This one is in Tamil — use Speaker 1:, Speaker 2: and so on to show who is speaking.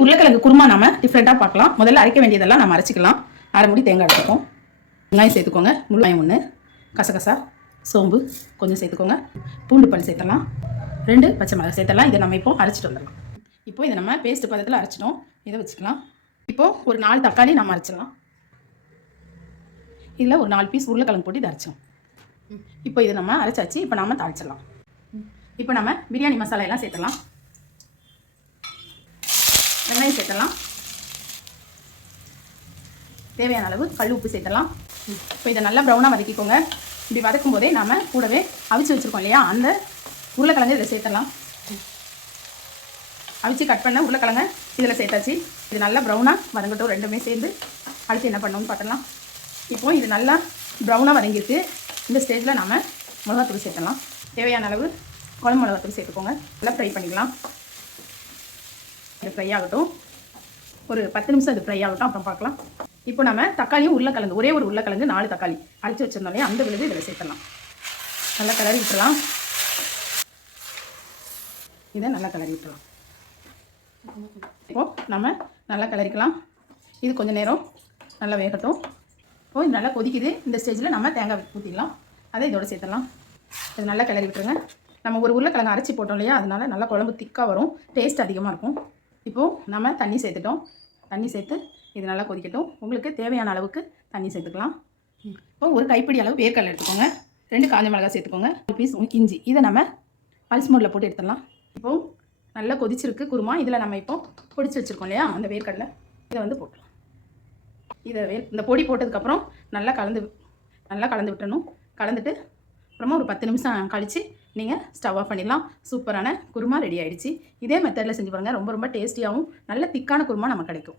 Speaker 1: உருளைக்கிழங்கு குருமா நம்ம டிஃப்ரெண்ட்டாக பார்க்கலாம். முதல்ல அரைக்க வேண்டியதெல்லாம் நம்ம அரைச்சிக்கலாம். அரைமுடி தேங்காய் எடுத்துக்கோம் வெங்காயம் சேர்த்துக்கோங்க. முள்ளாயம் ஒன்று கசகசா சோம்பு கொஞ்சம் சேர்த்துக்கோங்க. பூண்டு பல் சேர்த்தலாம் ரெண்டு பச்சை மிளகாய் சேர்த்தலாம் இதை நம்ம இப்போ அரைச்சிட்டு வந்துடலாம். இப்போ இதை நம்ம பேஸ்ட் பதத்தில் அரைச்சிட்டோம். இதை வச்சுக்கலாம். இப்போது ஒரு நாலு தக்காளி நம்ம அரைச்சிடலாம். இதில் ஒரு நாலு பீஸ் உருளைக்கிழங்கு போட்டு இதை அரைச்சோம். இப்போ இதை நம்ம அரைச்சாச்சு. இப்போ நம்ம தாளிச்சிடலாம். இப்போ நம்ம பிரியாணி மசாலா எல்லாம் சேர்த்தலாம் வெங்காயம் சேர்த்தலாம் தேவையான அளவு கல் உப்பு சேர்த்தலாம் இப்போ இதை நல்லா ப்ரௌனாக வதக்கிக்கோங்க. இப்படி வதக்கும் போதே நாம் கூடவே அவிச்சு வச்சுருக்கோம் இல்லையா? அந்த உருளைக்கிழங்கு இதில் சேர்த்தலாம் அவிச்சு கட் பண்ண உருளைக்கிழங்க இதில் சேர்த்தாச்சு. இது நல்லா ப்ரௌனாக வதங்கட்டும். ரெண்டுமே சேர்ந்து அடுத்து என்ன பண்ணணும்னு பார்க்கலாம் இப்போ இது நல்லா ப்ரௌனாக வதங்கியிருக்கு. இந்த ஸ்டேஜில் நாம் மிளகாத்தூள் சேர்த்தலாம் தேவையான அளவு குழம்பு மிளகாத்தூள் சேர்த்துக்கோங்க. நல்லா ஃப்ரை பண்ணிக்கலாம். இது ஃப்ரை ஆகட்டும். ஒரு பத்து நிமிஷம் இது ஃப்ரை ஆகட்டும். அப்புறம் பார்க்கலாம். இப்போ நம்ம தக்காளியும் உருளைக்கிழங்கு ஒரே ஒரு உருளைக்கிழங்கு நாலு தக்காளி அரைச்சி வச்சிருந்தோம் அந்த விழுது இதில் சேர்த்துலாம் நல்லா கிளறி விட்டுலாம் இதை நல்லா கிளறி விட்டுலாம் இப்போ நம்ம நல்லா கிளறிக்கலாம். இது கொஞ்சம் நேரம் நல்லா வேகட்டும். இப்போ இது நல்லா கொதிக்குது. இந்த ஸ்டேஜில் நம்ம தேங்காய் ஊற்றிடலாம் அதை இதோட சேர்த்துடலாம். இது நல்லா கிளறி விட்டுருங்க. நம்ம ஒரு உருளைக்கிழங்கு அரைச்சி போட்டோம் இல்லையா? அதனால நல்லா குழம்பு திக்காக வரும். டேஸ்ட் அதிகமாக இருக்கும். இப்போது நம்ம தண்ணி சேர்த்துட்டோம். தண்ணி சேர்த்து இது நல்லா கொதிக்கட்டும். உங்களுக்கு தேவையான அளவுக்கு தண்ணி சேர்த்துக்கலாம். இப்போ ஒரு கைப்பிடி அளவு வேர்க்கடலை எடுத்துக்கோங்க. ரெண்டு காஞ்ச மிளகாய் சேர்த்துக்கோங்க. ஒரு பீஸ் இஞ்சி. இதை நம்ம பல்ஸ் மோடில் போட்டு எடுத்துடலாம். இப்போது நல்லா கொதிச்சிருக்கு குருமா. இதில் நம்ம இப்போ பொடிச்சு வச்சுருக்கோம் இல்லையா? அந்த வேர்க்கடலை. இதை வந்து போட்டலாம் இதை வே இந்த பொடி போட்டதுக்கப்புறம் நல்லா கலந்து நல்லா கலந்து விட்டணும் கலந்துட்டு அப்புறமா ஒரு பத்து நிமிஷம் கழித்து நீங்கள் ஸ்டவ் ஆஃப் பண்ணிடலாம். சூப்பரான குருமா ரெடி ஆகிடுச்சி இதே மெத்தடில் செஞ்சு பாருங்கள் ரொம்ப ரொம்ப டேஸ்டியாகவும் நல்ல திக்கான குருமா நமக்கு கிடைக்கும்.